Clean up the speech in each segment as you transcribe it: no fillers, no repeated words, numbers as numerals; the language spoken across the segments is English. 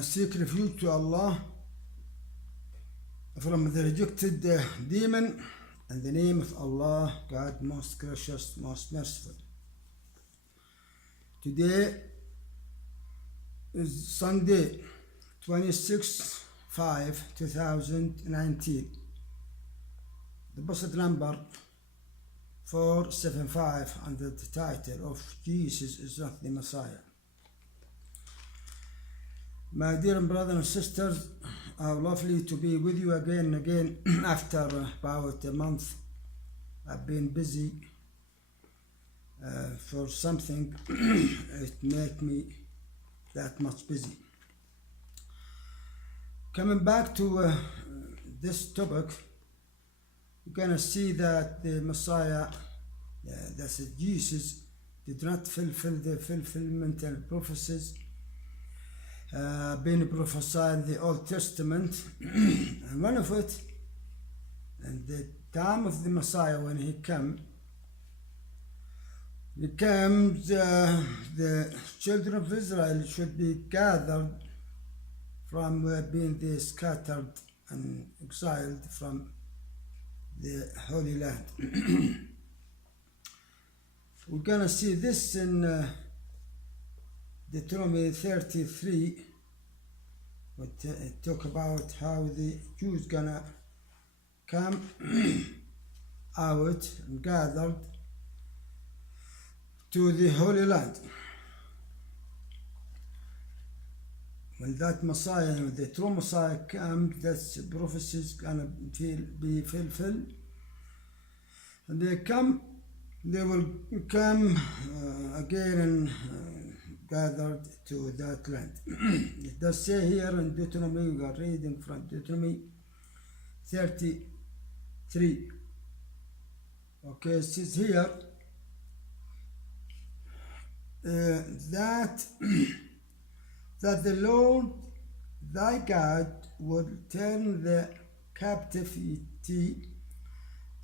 seek refuge to Allah from the rejected demon in the name of Allah, God most gracious, most merciful. Today is Sunday, 26/5/2019. The Prophet number 475 under the title of Jesus is not the Messiah. My dear brothers and sisters, how lovely to be with you again and again after about a month. I've been busy for something. It made me that much busy. Coming back to this topic, you're gonna see that the Messiah, that's Jesus, did not fulfill the fulfillmental prophecies being prophesied in the Old Testament. And one of it, in the time of the Messiah, when he comes, the children of Israel should be gathered from being they scattered and exiled from the Holy Land. We're gonna see this in Deuteronomy 33. We talk about how the Jews gonna come out and gathered to the Holy Land. When that Messiah, the true Messiah comes, that prophecy is gonna be fulfilled. And they will come again and gathered to that land. It does say here in Deuteronomy, we are reading from Deuteronomy 33. Okay, it says here that the Lord thy God will turn the captivity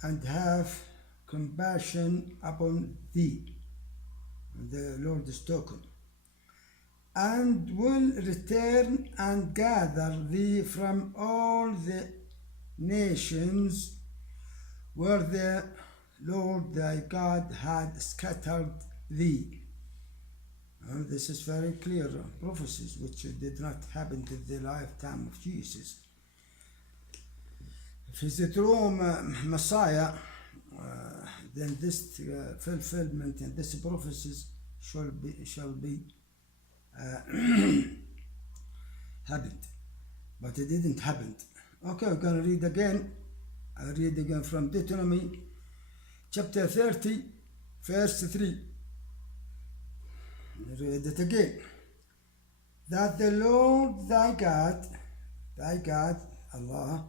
and have compassion upon thee. The Lord is talking. And will return and gather thee from all the nations where the Lord thy God had scattered thee. And this is very clear prophecies which did not happen in the lifetime of Jesus. If he's the true Messiah, then this fulfillment and this prophecies shall be happened, but it didn't happen. Okay, we're gonna read again. I'll read again from Deuteronomy chapter 30, verse 3. Read it again. That the Lord thy God, Allah,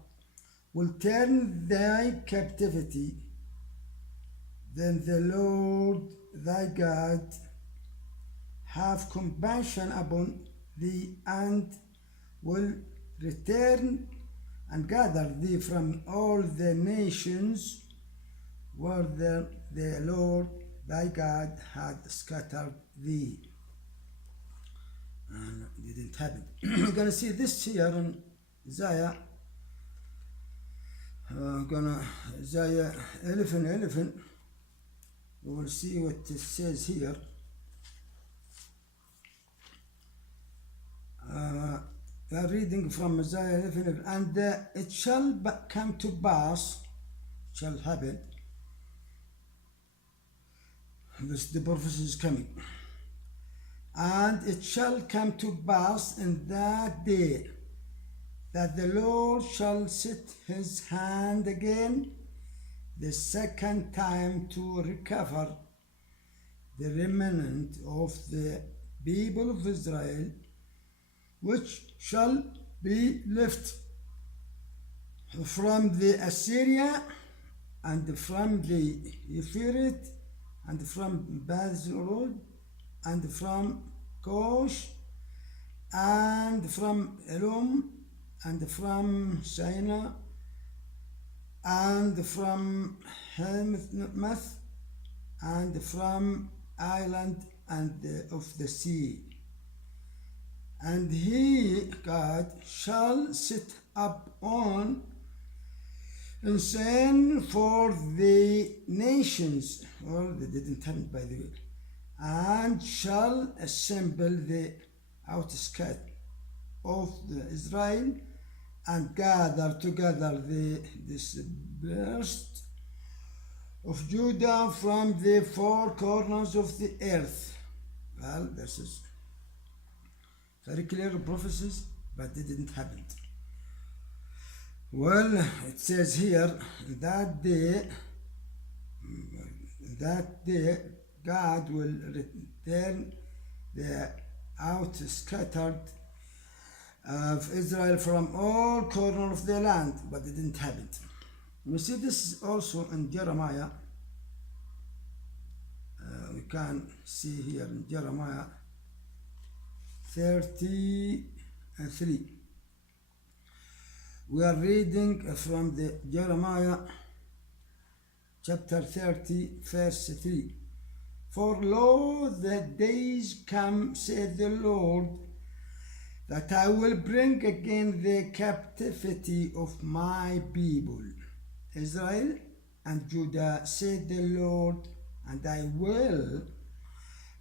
will turn thy captivity, then the Lord thy God have compassion upon thee, and will return and gather thee from all the nations where the Lord thy God had scattered thee. And it didn't happen. We're gonna see this here in Isaiah. Isaiah 11:11. We will see what it says here. We are reading from Isaiah 11, and it shall come to pass, shall happen. The prophecy is coming. And it shall come to pass in that day that the Lord shall set his hand again the second time to recover the remnant of the people of Israel, which shall be left from the Assyria and from the Euphrates and from Bazrod and from Kosh and from Elam and from Sinai and from Hamath and from island and of the sea, And he, God, shall sit up on ensign for the nations. Well, they didn't happen, by the way. And shall assemble the outskirts of the Israel and gather together the dispersed of Judah from the four corners of the earth. Well, this is very clear prophecies, but it didn't happen. Well, it says here, that day God will return the outscattered of Israel from all corners of the land, but it didn't happen. We see this also in Jeremiah. We can see here in Jeremiah 33. We are reading from the Jeremiah chapter 30, verse 3. For lo, the days come, saith the Lord, that I will bring again the captivity of my people, Israel and Judah, saith the Lord, and I will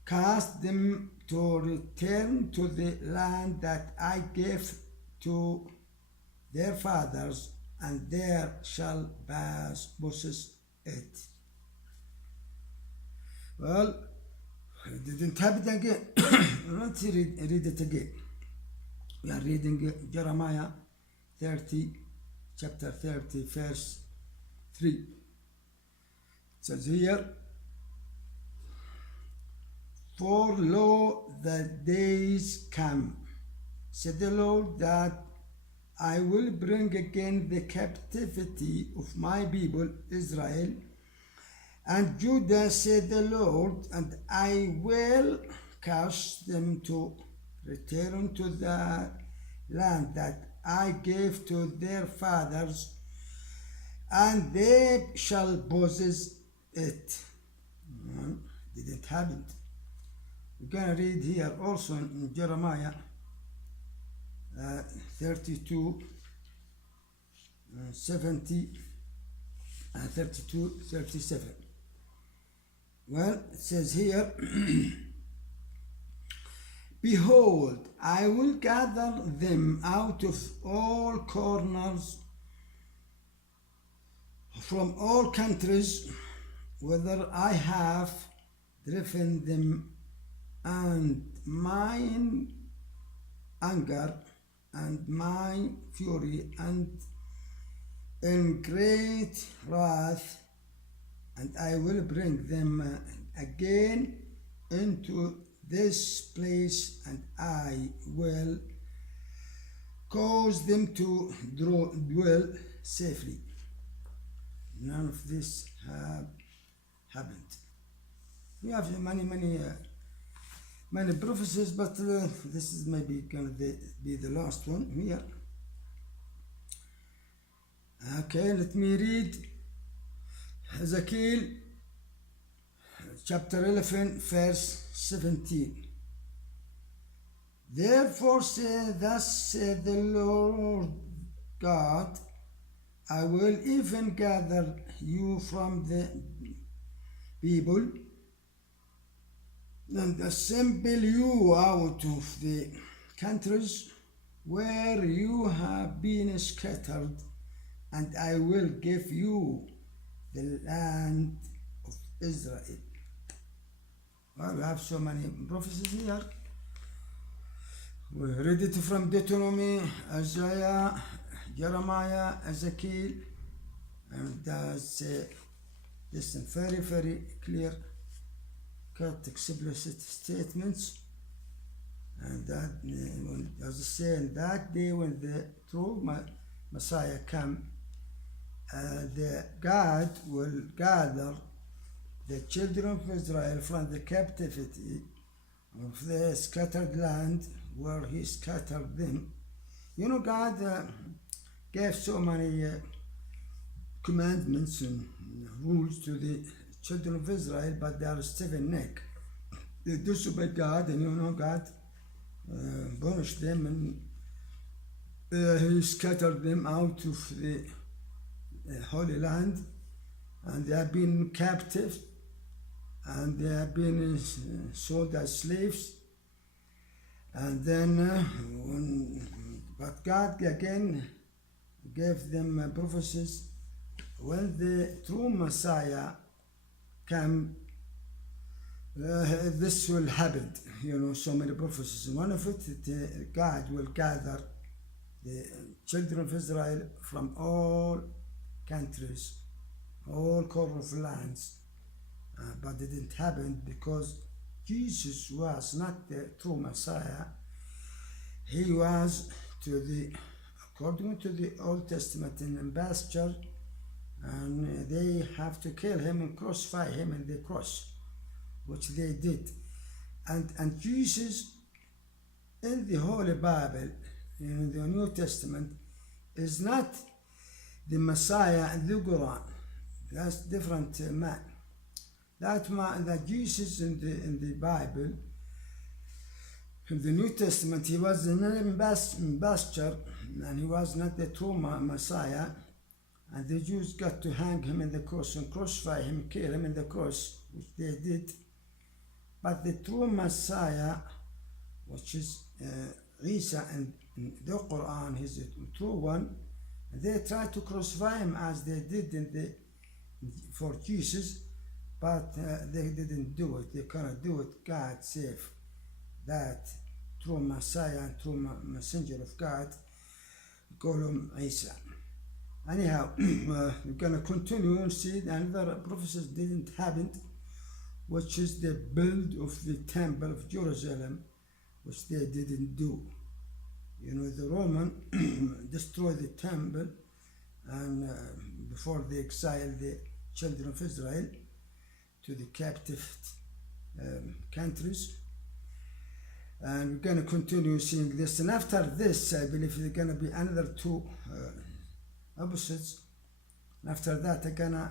cast them to return to the land that I gave to their fathers, and there shall possess it. Well, it didn't happen again. Let's read it again. We are reading Jeremiah 30, chapter 30, verse 3. It says here, for lo, the days come, said the Lord, that I will bring again the captivity of my people Israel and Judah, said the Lord, and I will cause them to return to the land that I gave to their fathers, and they shall possess it. Didn't happen. We're going to read here also in Jeremiah 32, 70, and 32, 37. Well, it says here, behold, I will gather them out of all corners, from all countries, whither I have driven them, and mine anger and my fury and in great wrath, and I will bring them again into this place, and I will cause them to dwell safely. None of this happened. We have many prophecies, but this is maybe going to be the last one here. Okay, let me read Ezekiel chapter 11, verse 17. Therefore thus saith the Lord God, I will even gather you from the people and assemble you out of the countries where you have been scattered, and I will give you the land of Israel. Well, we have so many prophecies here. We read it from Deuteronomy, Isaiah, Jeremiah, Ezekiel, and that's this very clear cut explicit statements. And that, as I say, in that day when the true Messiah come, the God will gather the children of Israel from the captivity of the scattered land where he scattered them. You know, God gave so many commandments and rules to the children of Israel, but they are stiff-necked. They disobey God, and you know God punished them, and he scattered them out of the Holy Land, and they have been captive, and they have been sold as slaves. And then, but God again gave them prophecies. When the true Messiah came, this will happen. So many prophecies. One of it, God will gather the children of Israel from all countries, all corner of lands, but it didn't happen because Jesus was not the true Messiah. He was according to the Old Testament, an ambassador, and they have to kill him and crucify him in the cross, which they did. And Jesus in the Holy Bible, in the New Testament, is not the Messiah in the Quran. That's different man. That Jesus in the Bible, in the New Testament, he was an ambassador, and he was not the true Messiah. And the Jews got to hang him in the cross and crucify him, kill him in the cross, which they did. But the true Messiah, which is Isa in the Quran, he's the true one. And they tried to crucify him as they did for Jesus, but they didn't do it. They cannot do it. God saved that true Messiah and true messenger of God. Call him Isa. Anyhow, we're going to continue and see another prophecies didn't happen, which is the build of the temple of Jerusalem, which they didn't do. The Roman destroyed the temple, and before they exiled the children of Israel to the captive countries. And we're going to continue seeing this. And after this, I believe there's going to be another two opposites. And after that,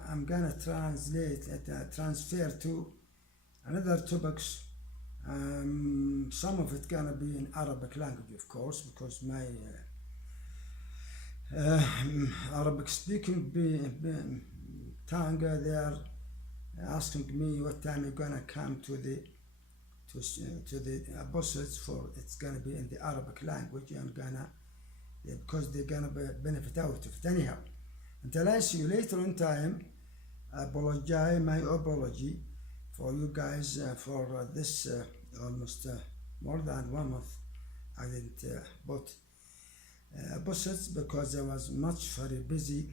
I'm gonna transfer to another topics. Some of it gonna be in Arabic language, of course, because my Arabic speaking tongue, they are asking me what time you're gonna come to the apostles, for it's gonna be in the Arabic language, and because they're gonna benefit out of it. Anyhow, until I see you later in time, I apologize, my apology for you guys for this almost more than 1 month. I didn't put episodes because I was very busy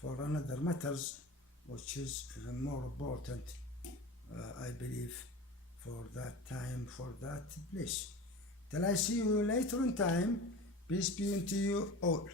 for another matters, which is more important, I believe, for that time, for that place. Till I see you later in time, peace be unto you all.